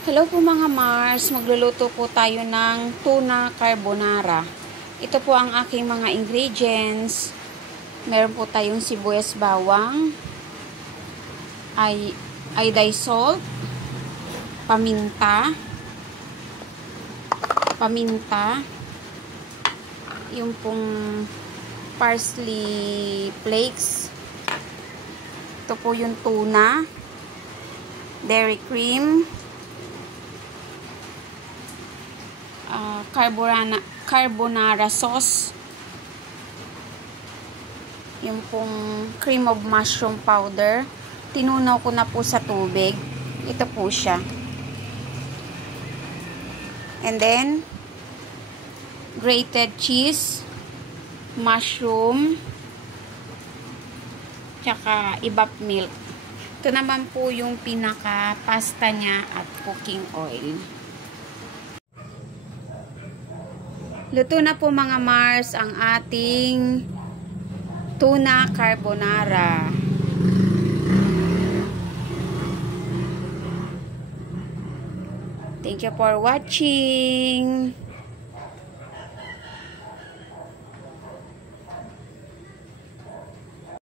Hello po mga Mars, magluluto po tayo ng tuna carbonara. Ito po ang aking mga ingredients. Meron po tayong sibuyas bawang, iodized salt, paminta, yung pong parsley flakes. Ito po yung tuna, dairy cream, carbonara sauce, yung pong cream of mushroom powder. Tinunaw ko na po sa tubig. Ito po siya. And then, grated cheese, mushroom, tsaka evap milk. Ito naman po yung pinaka pasta niya at cooking oil. Luto na po mga Mars ang ating tuna carbonara. Thank you for watching.